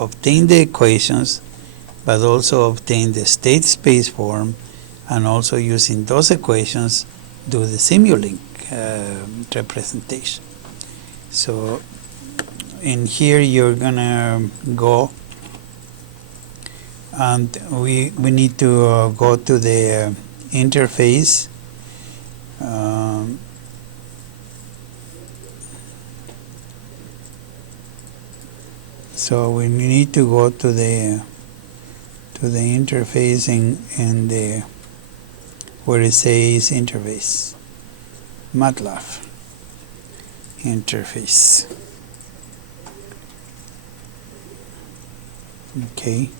obtain the equations, but also obtain the state space form, and also using those equations do the Simulink representation. So in here you're gonna go, and we need to go to the interface. So we need to go to the interface in the where it says interface, MATLAB interface. Okay.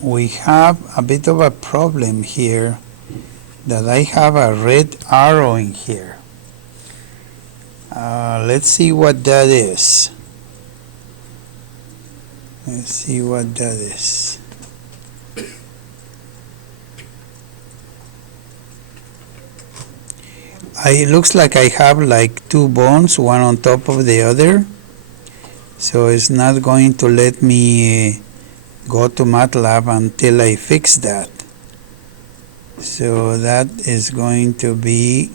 We have a bit of a problem here, that I have a red arrow in here. Let's see what that is. Let's see what that is. It looks like I have like two bones, one on top of the other, so it's not going to let me go to MATLAB until I fix that. So that is going to be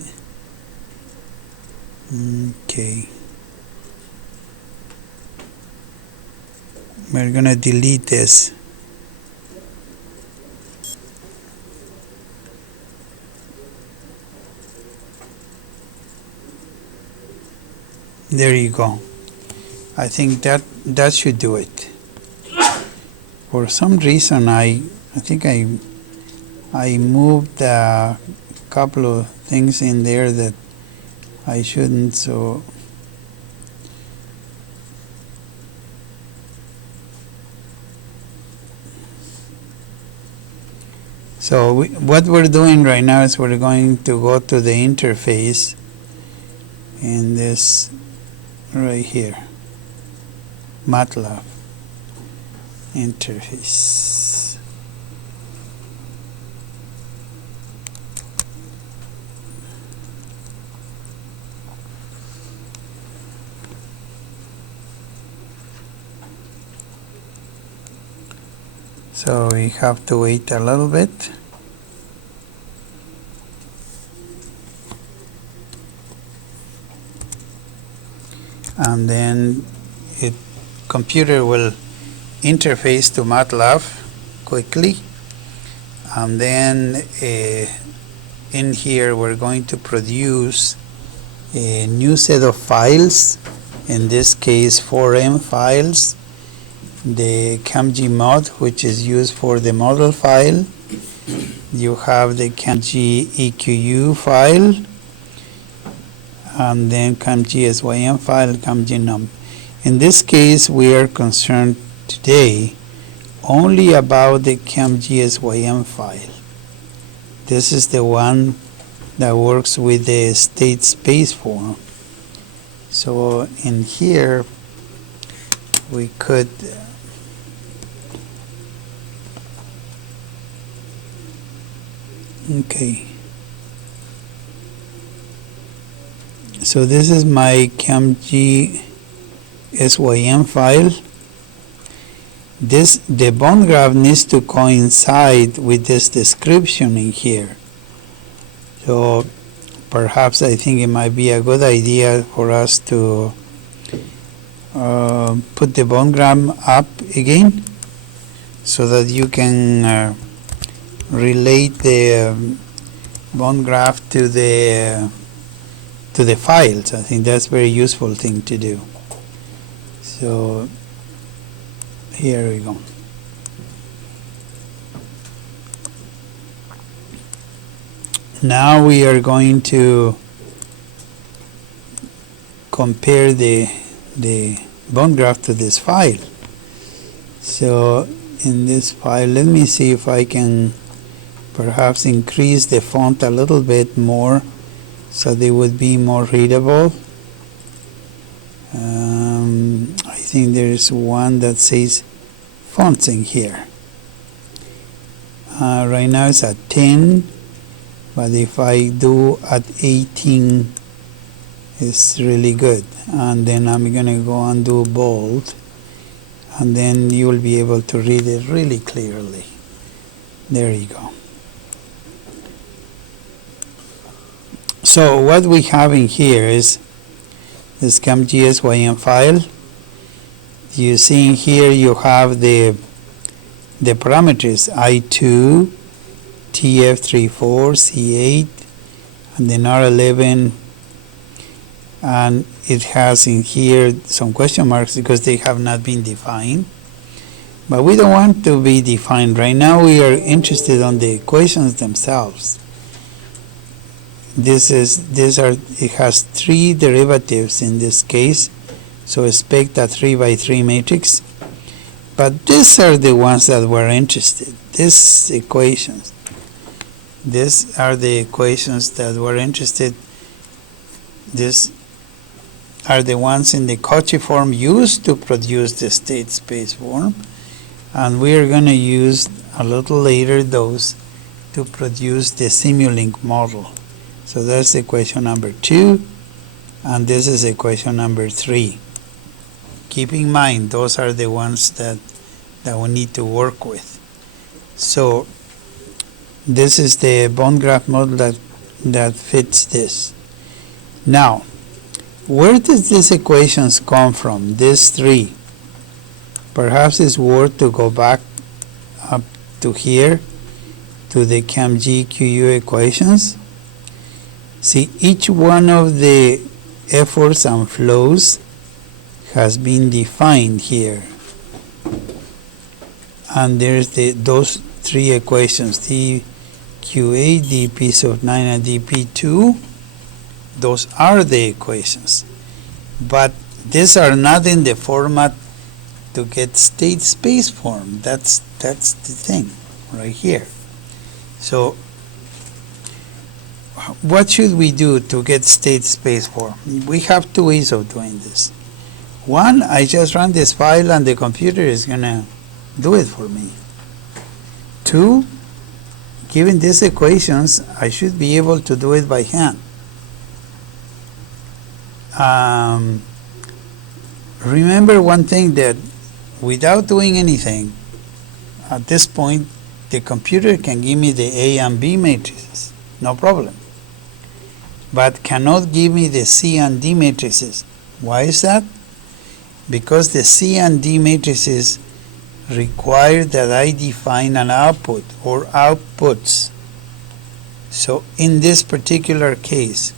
okay. We're gonna delete this. There you go. I think that should do it. For some reason I think I moved a couple of things in there that I shouldn't, so what we're doing right now is we're going to go to the interface in this right here, MATLAB interface. So we have to wait a little bit. And then computer will interface to MATLAB quickly. And then in here we're going to produce a new set of files, in this case 4M files, the CAMG mod, which is used for the model file. You have the CAMG EQU file, and then CAMG SYM file, CAMG num. In this case, we are concerned today only about the CAMG SYM file. This is the one that works with the state space form. So in here, we could okay. So this is my CAMG SYM file. The bond graph needs to coincide with this description in here. So perhaps I think it might be a good idea for us to put the bond graph up again so that you can relate the bond graph to the files. I think that's a very useful thing to do. So here we go. Now we are going to compare the bond graph to this file. So in this file, let me see if I can perhaps increase the font a little bit more so they would be more readable. I think there is one that says fonts in here. Right now it's at 10, but if I do at 18, it's really good. And then I'm going to go and do bold, and then you will be able to read it really clearly. There you go. So what we have in here is the SCAMGSYM file. You see in here you have the parameters I2, TF34, C8, and then R11, and it has in here some question marks because they have not been defined. But we don't want to be defined right now. We are interested on the equations themselves. It has 3 derivatives in this case, so expect a 3 by 3 matrix. But these are the ones that we're interested. These equations. These are the equations that we're interested. These are the ones in the Cauchy form used to produce the state space form, and we are going to use a little later those to produce the Simulink model. So that's equation number 2, and this is equation number 3. Keep in mind, those are the ones that we need to work with. So this is the bond graph model that fits this. Now, where does these equations come from? These 3. Perhaps it's worth to go back up to here, to the CAMG-QU equations. See, each one of the efforts and flows has been defined here. And there's those 3 equations, dqa, dp sub 9, and dp2. Those are the equations. But these are not in the format to get state space form. That's the thing right here. So what should we do to get state space form? We have 2 ways of doing this. One, I just run this file and the computer is going to do it for me. 2, given these equations, I should be able to do it by hand. Remember one thing, that without doing anything, at this point, the computer can give me the A and B matrices, no problem. But cannot give me the C and D matrices. Why is that? Because the C and D matrices require that I define an output or outputs. So in this particular case,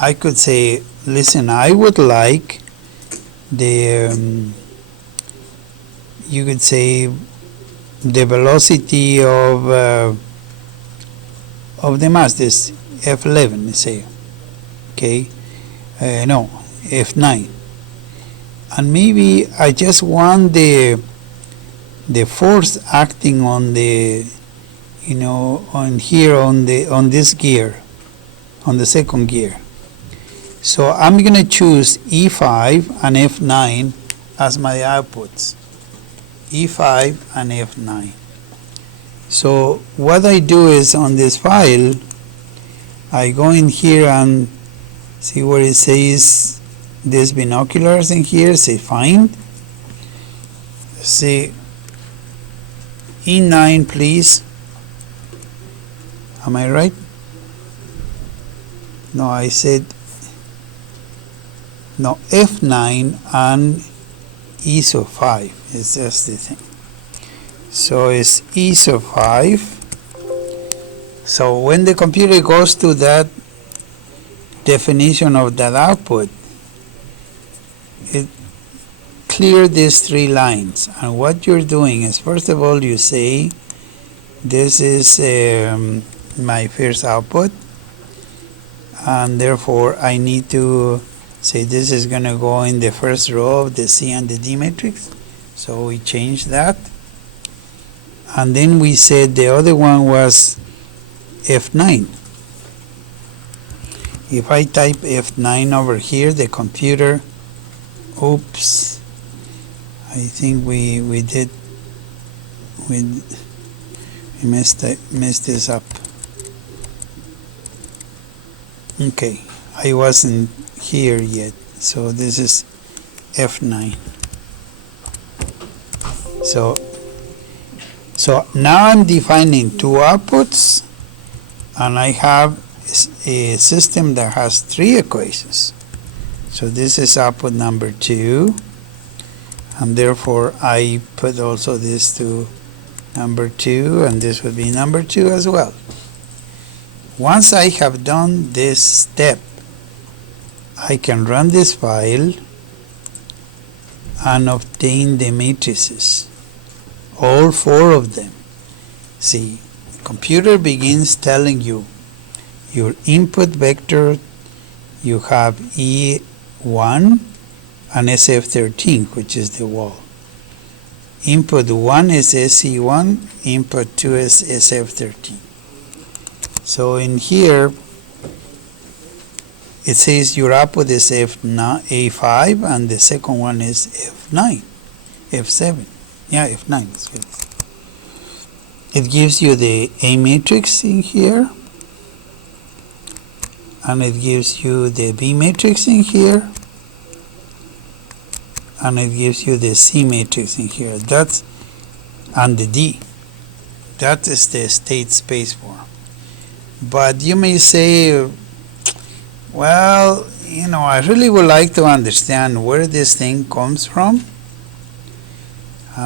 I could say, listen, I would like the, you could say, the velocity of the mass, this F11, say, okay, no, F9, and maybe I just want the force acting on the, on here on this gear, on the second gear. So I'm going to choose E5 and F9 as my outputs. E5 and F9. So what I do is, on this file, I go in here and see where it says these binoculars in here, say find. Say E9 please. Am I right? No, I said no, F9 and E sub 5 is just the thing. So it's E sub 5. So when the computer goes to that definition of that output, it clears these 3 lines. And what you're doing is, first of all, you say, this is my first output, and therefore I need to say this is going to go in the first row of the C and the D matrix. So we change that. And then we said the other one was F9. If I type F9 over here, the computer, oops, I think we messed this up. Okay, I wasn't here yet, so this is F9. So now I'm defining two outputs, and I have a system that has three equations. So this is output number 2, and therefore I put also this to number 2, and this would be number 2 as well. Once I have done this step, I can run this file and obtain the matrices, all 4 of them. See, the computer begins telling you your input vector, you have E1 and SF13, which is the wall. Input 1 is SE1, input 2 is SF13. So in here, it says your output is A5, and the second one is F9, F7. Yeah, F9 is good. It gives you the A matrix in here, and it gives you the B matrix in here, and it gives you the C matrix in here. That's, and the D. That is the state space form. But you may say, well, you know, I really would like to understand where this thing comes from,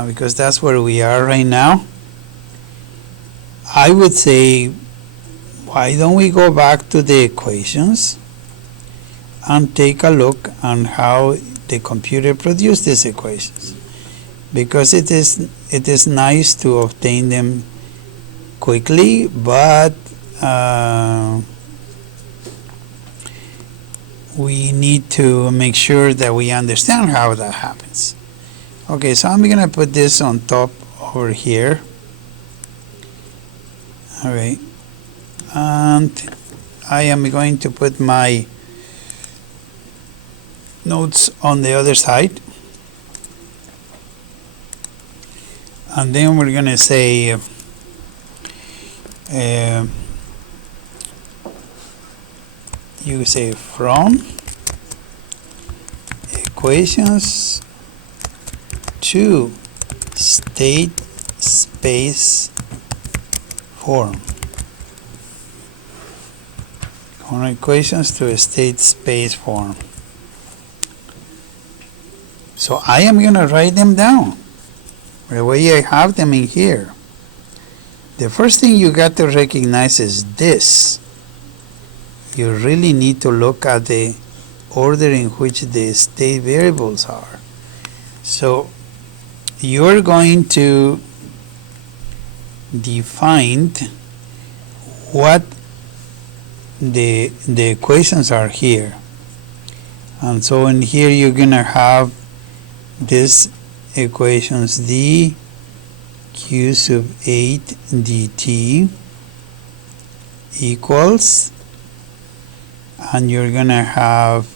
because that's where we are right now. I would say, why don't we go back to the equations and take a look on how the computer produced these equations, because it is nice to obtain them quickly, but we need to make sure that we understand how that happens. Okay, so I'm going to put this on top over here. All right, and I am going to put my notes on the other side, and then we're going to say you say from equations to state space form. From equations to a state space form. So I am going to write them down the way I have them in here. The first thing you got to recognize is this. You really need to look at the order in which the state variables are. So you're going to define what the equations are here. And so in here you're going to have this equations d q sub 8 dt equals, and you're going to have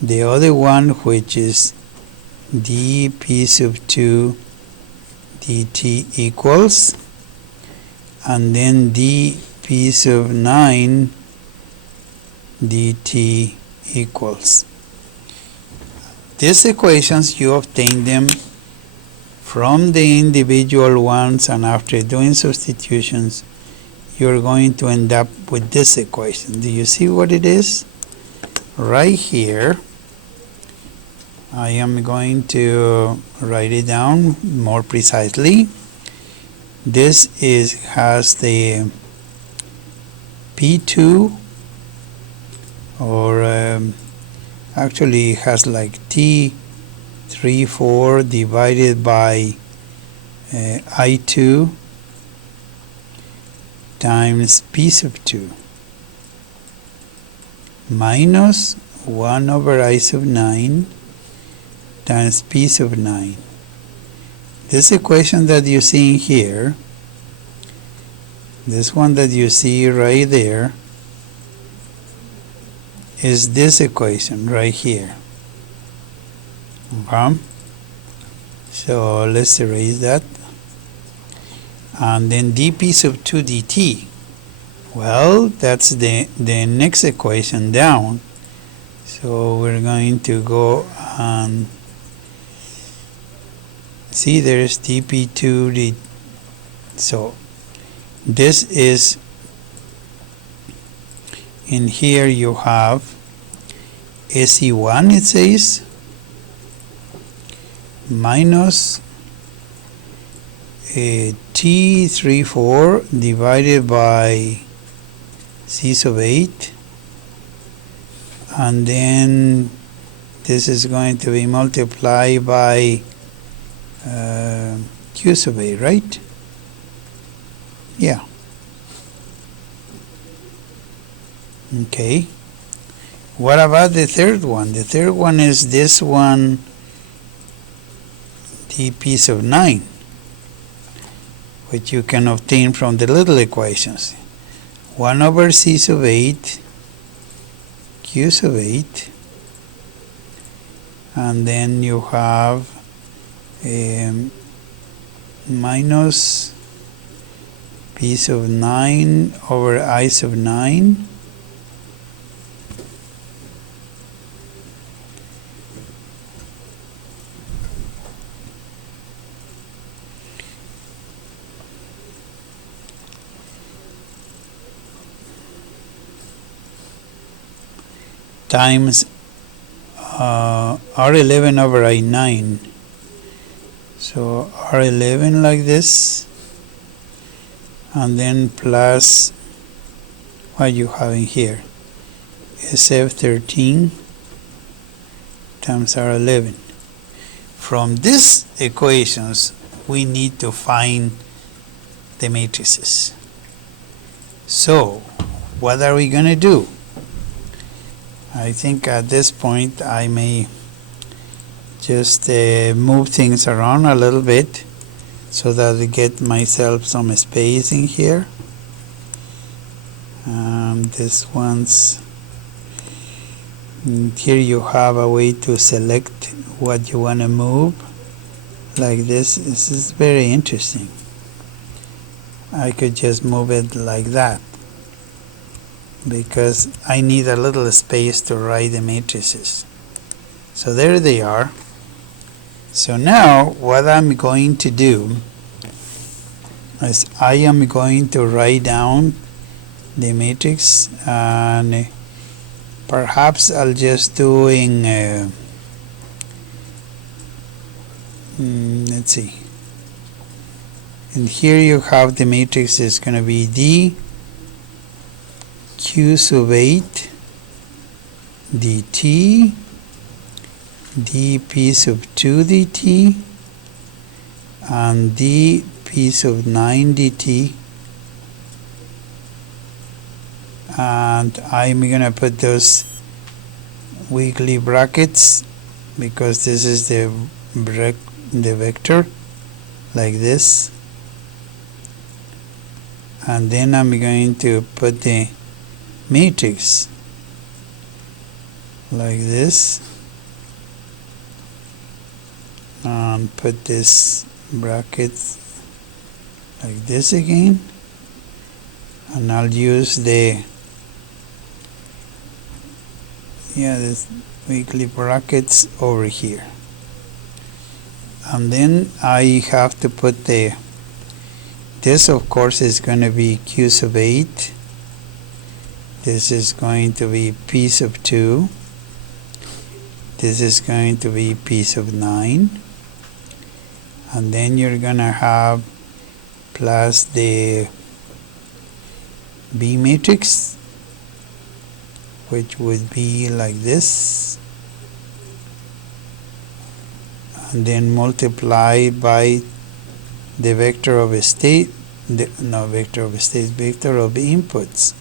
the other one, which is dp sub 2 dt equals, and then dp sub 9 dt equals. These equations, you obtain them from the individual ones, and after doing substitutions, you're going to end up with this equation. Do you see what it is? Right here, I am going to write it down more precisely. This has the P2, or actually it has like T34 divided by I2 times P sub 2 minus 1 over I sub 9 times P sub 9. This equation that you see in here, this one that you see right there, is this equation right here. Okay. So let's erase that. and then dp sub 2 dt. Well, that's the next equation down. So we're going to go and see there's dp2 dt. So this is, in here you have SE1, it says, minus T34 divided by C sub 8, and then this is going to be multiplied by Q sub 8, right? Yeah. Okay. What about the third one? The third one is this one, dp sub 9, which you can obtain from the little equations. 1 over C sub 8, Q sub 8, and then you have minus P sub 9 over I sub 9, times R11 over I9. So R11 like this, and then plus what you have in here, SF13 times R11. From these equations, we need to find the matrices. So what are we going to do? I think at this point I may just move things around a little bit so that I get myself some space in here. This one's here. You have a way to select what you want to move, like this. This is very interesting. I could just move it like that, because I need a little space to write the matrices. So there they are. So now what I'm going to do is I am going to write down the matrix, and perhaps I'll just do in let's see, and here you have the matrix is going to be D Q sub 8 dt, dp sub 2 dt, and dp sub 9 dt, and I'm gonna put those weakly brackets because this is the vector like this, and then I'm going to put the matrix like this, and put this brackets like this again, and I'll use the this weakly brackets over here, and then I have to put this of course is going to be Q sub 8, this is going to be P sub 2, this is going to be P sub 9, and then you're gonna have plus the B matrix, which would be like this, and then multiplied by the vector of state, vector of inputs.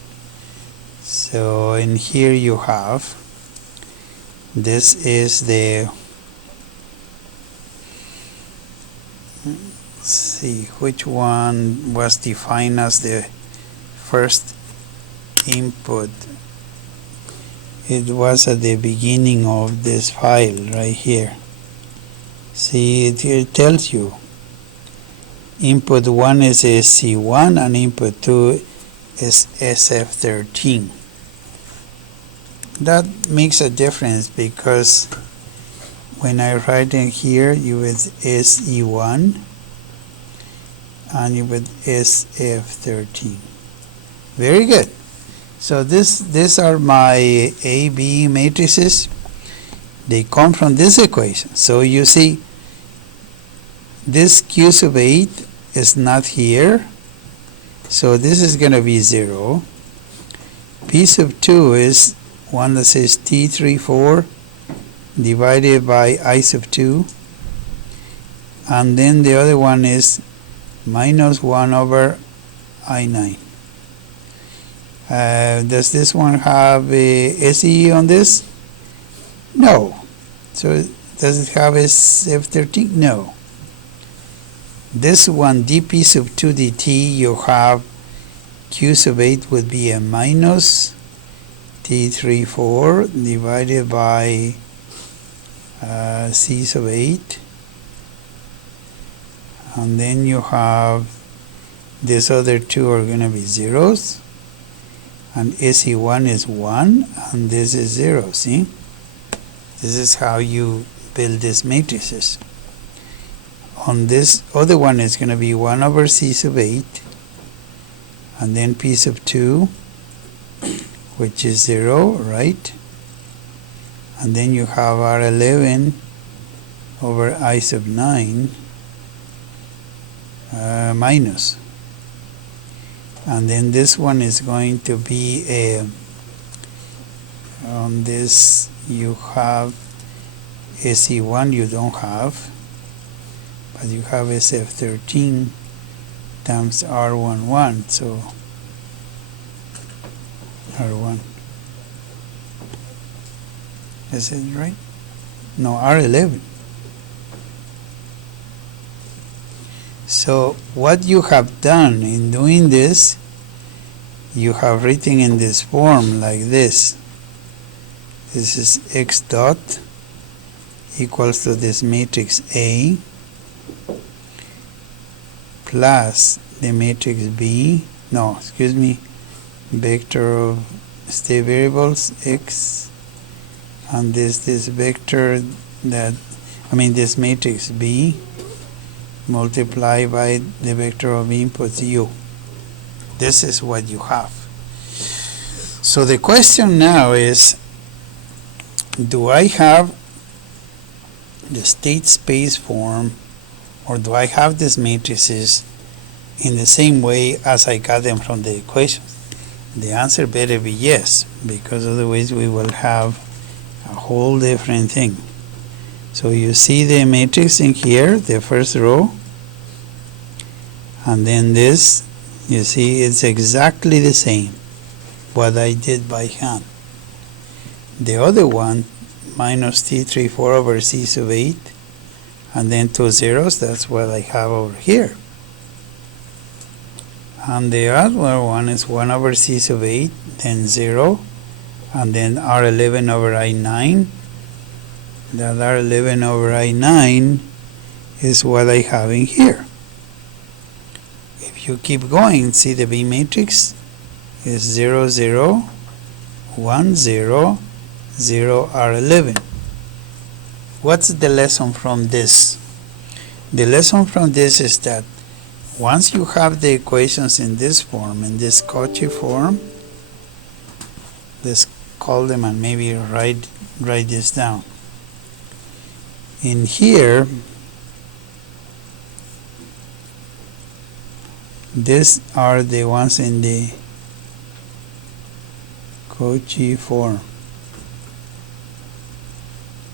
So in here you have, this is the, let's see which one was defined as the first input. It was at the beginning of this file right here. See, it here tells you Input 1 is SC1 and input 2 is SF13. That makes a difference because when I write in here, you with SE1 and you with SF13. Very good. So these are my AB matrices. They come from this equation. So you see, this Q sub 8 is not here. So this is going to be 0. P sub 2 is one that says T34 divided by I sub 2. And then the other one is minus 1 over I9. Does this one have a SE on this? No. So does it have SF13? No. This one, dp sub 2 dt, you have Q sub 8 would be a minus T34 divided by C sub 8. And then you have this other two are going to be zeros. And SE1 is 1 and this is 0. See? This is how you build these matrices. On this other one is going to be 1 over C sub 8 and then P sub 2, which is 0, right? And then you have R11 over I sub 9 minus. And then this one is going to be a, on this you have SE1 you don't have, but you have SF13 times R11, so R1. Is it right? No, R11. So what you have done in doing this, you have written in this form like this. This is X dot equals to this matrix A plus the matrix B, no, excuse me, vector of state variables X, and this vector that, this matrix B multiplied by the vector of inputs U. This is what you have. So the question now is, do I have the state space form, or do I have these matrices in the same way as I got them from the equation? The answer better be yes, because otherwise we will have a whole different thing. So you see the matrix in here, the first row, and then this, you see it's exactly the same what I did by hand. The other one, minus T34 over C sub 8, and then 2 zeros, that's what I have over here. And the other one is 1 over C sub 8, then 0, and then R11 over I9. That R11 over I9 is what I have in here. If you keep going, see the B matrix is 0, 0, 1, 0, 0, R11. What's the lesson from this? The lesson from this is that once you have the equations in this form, in this Cauchy form, let's call them and maybe write this down. In here, these are the ones in the Cauchy form.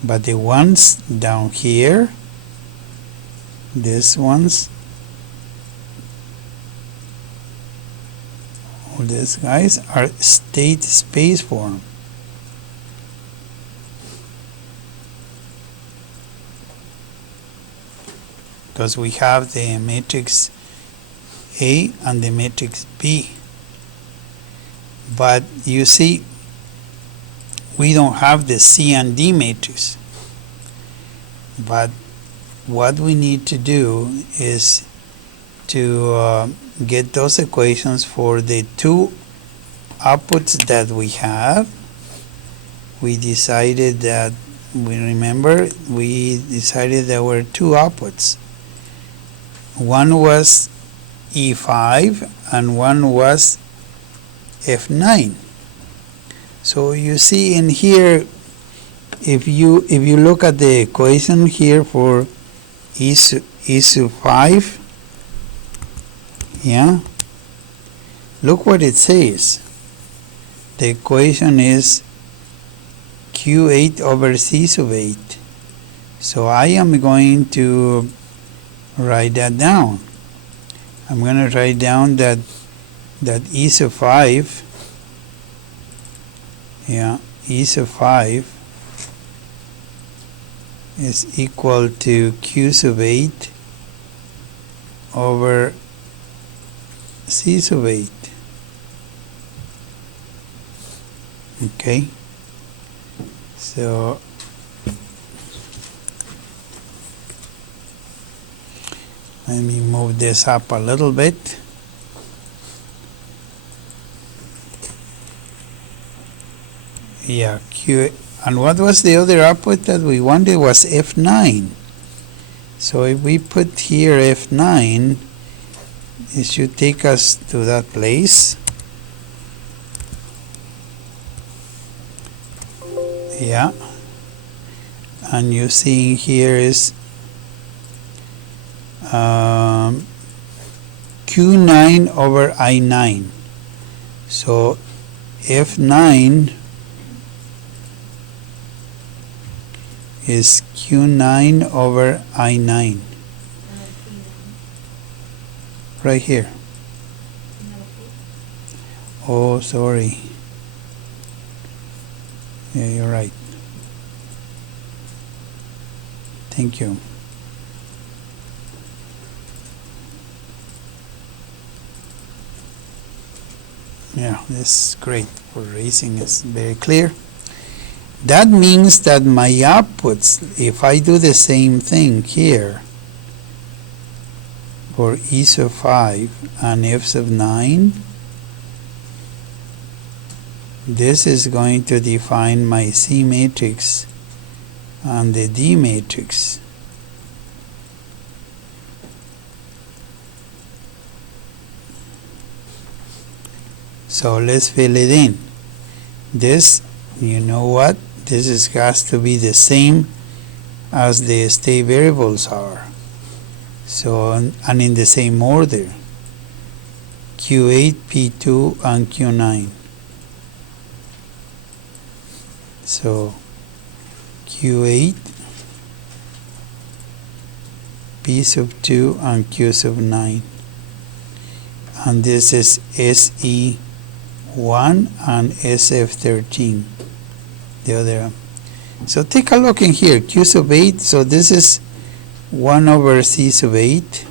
But the ones down here, these ones, all these guys are state space form. Because we have the matrix A and the matrix B. But you see, we don't have the C and D matrix. But what we need to do is to get those equations for the two outputs that we have. We decided that, we decided there were two outputs. One was E5 and one was F9. So you see in here, if you look at the equation here for E sub 5, yeah, look what it says. The equation is Q8 over C sub 8. So I am going to write that down. I'm going to write down that E sub 5, yeah, E sub 5 is equal to Q sub 8 over C sub 8. Okay, so let me move this up a little bit. Yeah, Q, and what was the other output that we wanted? Was F9. So if we put here F9, it should take us to that place. Yeah, and you see here is Q9 over I9. So F9 is Q9 over I9. Right here. Oh, sorry. Yeah, you're right. Thank you. Yeah, this is great. For racing is very clear. That means that my outputs, if I do the same thing here for E sub 5 and F sub 9, this is going to define my C matrix and the D matrix. So let's fill it in. This, you know what? This has to be the same as the state variables are. So, and in the same order. Q8, P2, and Q9. So Q8, P sub 2, and Q sub 9. And this is SE1 and SF13. The other. So take a look in here, Q sub 8. So this is 1 over C sub 8.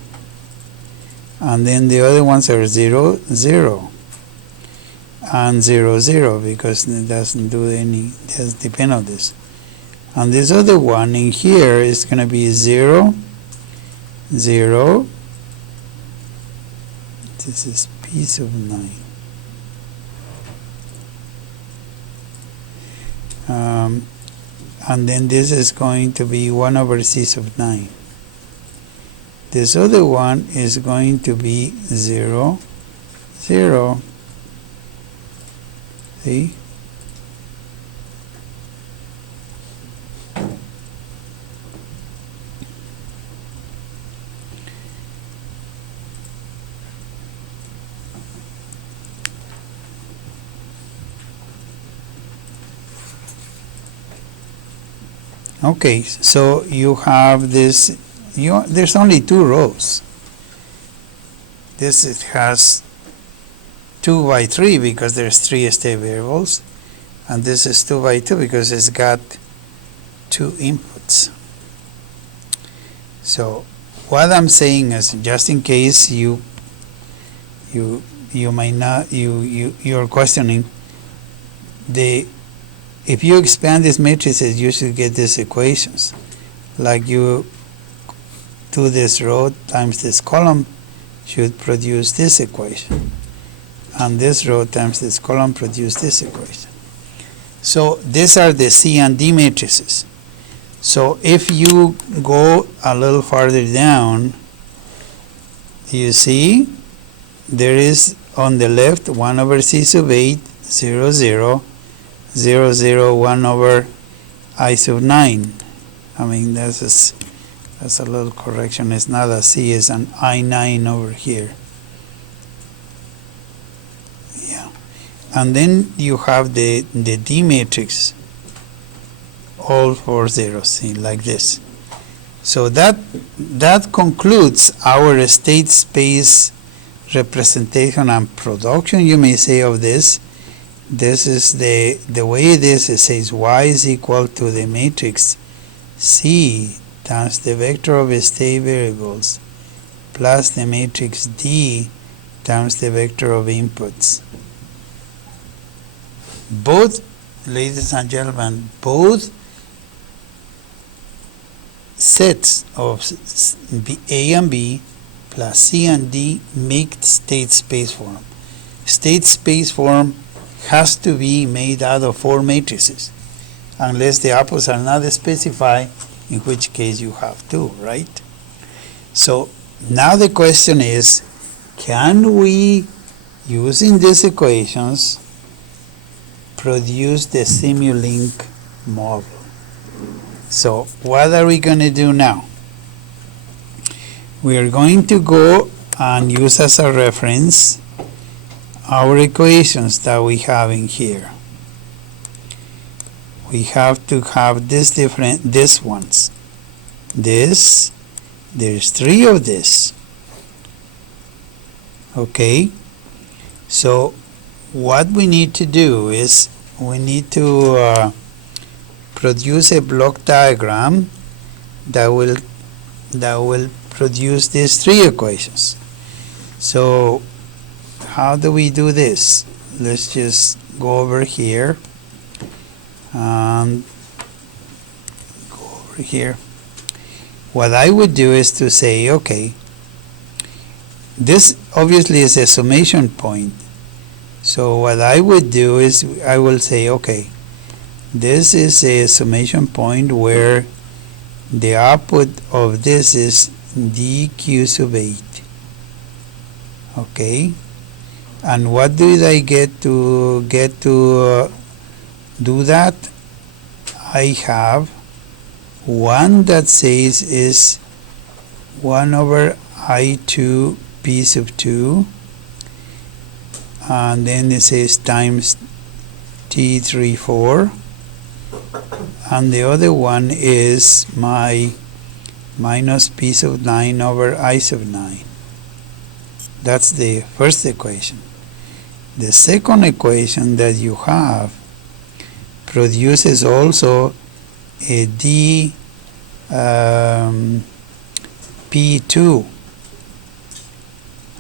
And then the other ones are 0, 0. And 0, 0, because it doesn't do any, it doesn't depend on this. And this other one in here is going to be 0, 0. This is P sub 9. And then this is going to be 1 over C sub 9. This other one is going to be 0, 0. See? Okay, so you have this, there's only 2 rows. This it has 2 by 3 because there's 3 state variables, and this is 2 by 2 because it's got 2 inputs. So what I'm saying is, just in case you might not, you're questioning, if you expand these matrices, you should get these equations. Like you do this row times this column, should produce this equation. And this row times this column produce this equation. So these are the C and D matrices. So if you go a little farther down, you see there is on the left 1 over C sub 8, 0, 0, 0, 0, 1 over I sub 9. I mean, that's a little correction. It's not a C, it's an I9 over here. Yeah. And then you have the D matrix, all 4 zeros, see, like this. So that concludes our state space representation and production, you may say, of this. This is the way it is. It says y is equal to the matrix C times the vector of state variables plus the matrix D times the vector of inputs. Both, ladies and gentlemen, both sets of A and B plus C and D make state space form. State space form has to be made out of 4 matrices, unless the apples are not specified, in which case you have 2, right? So now the question is, can we, using these equations, produce the Simulink model? So what are we going to do now? We are going to go and use as a reference our equations that we have in here. We have to have these ones. There's 3 of this. Okay? So what we need to do is we need to produce a block diagram that will produce these 3 equations. So how do we do this? Let's just go over here and go over here. What I would do is to say, okay, this obviously is a summation point. So what I would do is I will say, okay, this is a summation point where the output of this is dq sub 8. Okay, and what did I get to do that? I have one that says is 1 over I2 p sub 2, and then it says times T34, and the other one is my minus p sub 9 over I sub 9. That's the first equation. The second equation that you have produces also a d p2,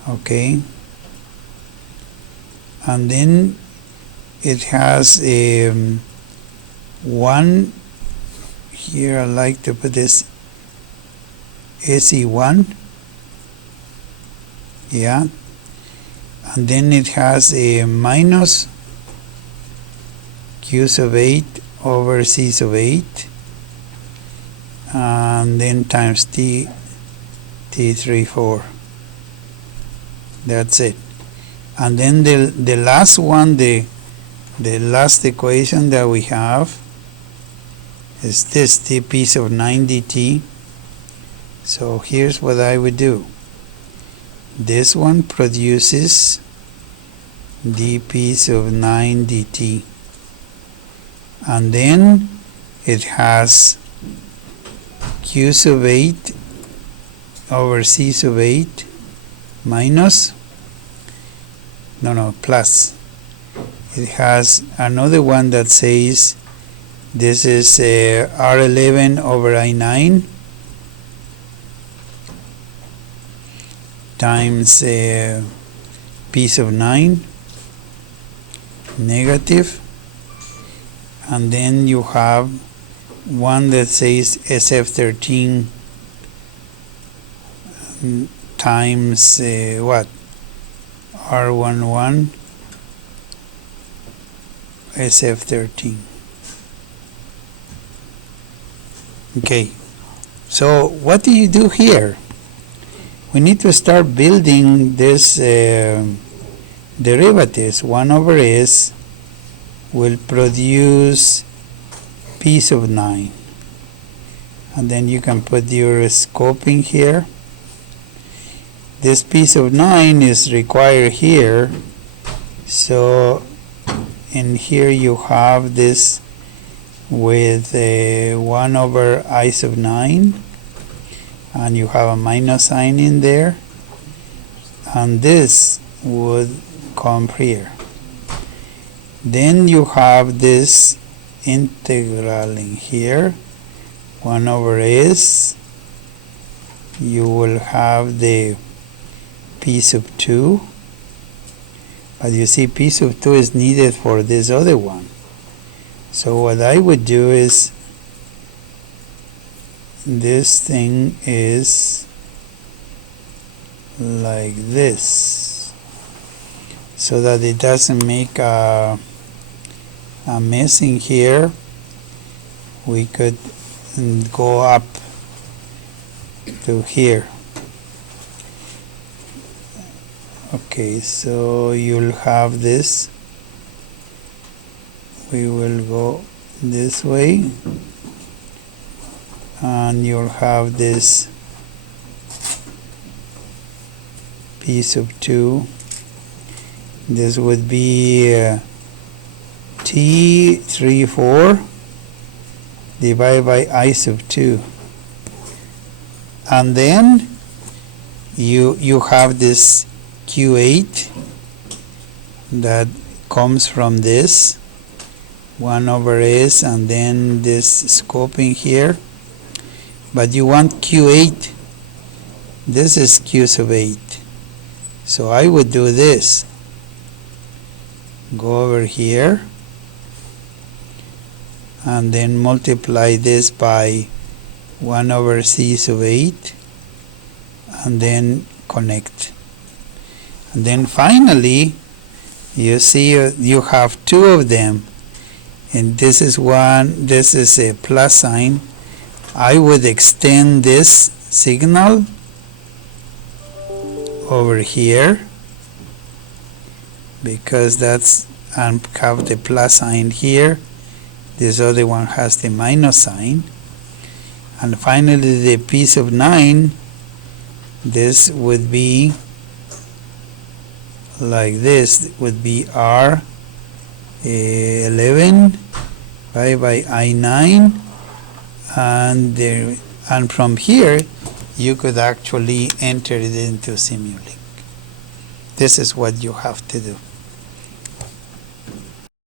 okay, and then it has a 1 here. I like to put this SE1, yeah, and then it has a minus q sub 8 over c sub 8, and then times T34. That's it. And then the last one, the last equation that we have is this dp sub 9 dt. So here's what I would do. This one produces dp sub 9 dt, and then it has q sub 8 over c sub 8 minus, plus. It has another one that says this is R11 over I9 times p sub 9 negative, and then you have one that says SF13 times what? R11 SF13. Okay, so what do you do here? We need to start building this derivatives. 1 over S will produce p sub 9. And then you can put your scoping here. This p sub 9 is required here. So in here you have this with 1 over I sub 9. And you have a minus sign in there. And this would come here. Then you have this integral in here. 1 over S, you will have the p sub 2, but you see p sub 2 is needed for this other one. So what I would do is, this thing is like this, so that it doesn't make a mess in here. We could go up to here. Okay, so you'll have this. We will go this way, and you'll have this p sub 2. This would be T34 divided by I sub 2. And then you have this Q8 that comes from this 1 over S, and then this scoping here. But you want Q8. This is Q sub 8. So I would do this. Go over here and then multiply this by 1 over C sub 8 and then connect. And then finally you see you have two of them, and this is one, this is a plus sign. I would extend this signal over here, because that's, and have the plus sign here. This other one has the minus sign. And finally the p sub 9, this would be like this, would be R 11 by I9, and there, and from here you could actually enter it into Simulink. This is what you have to do.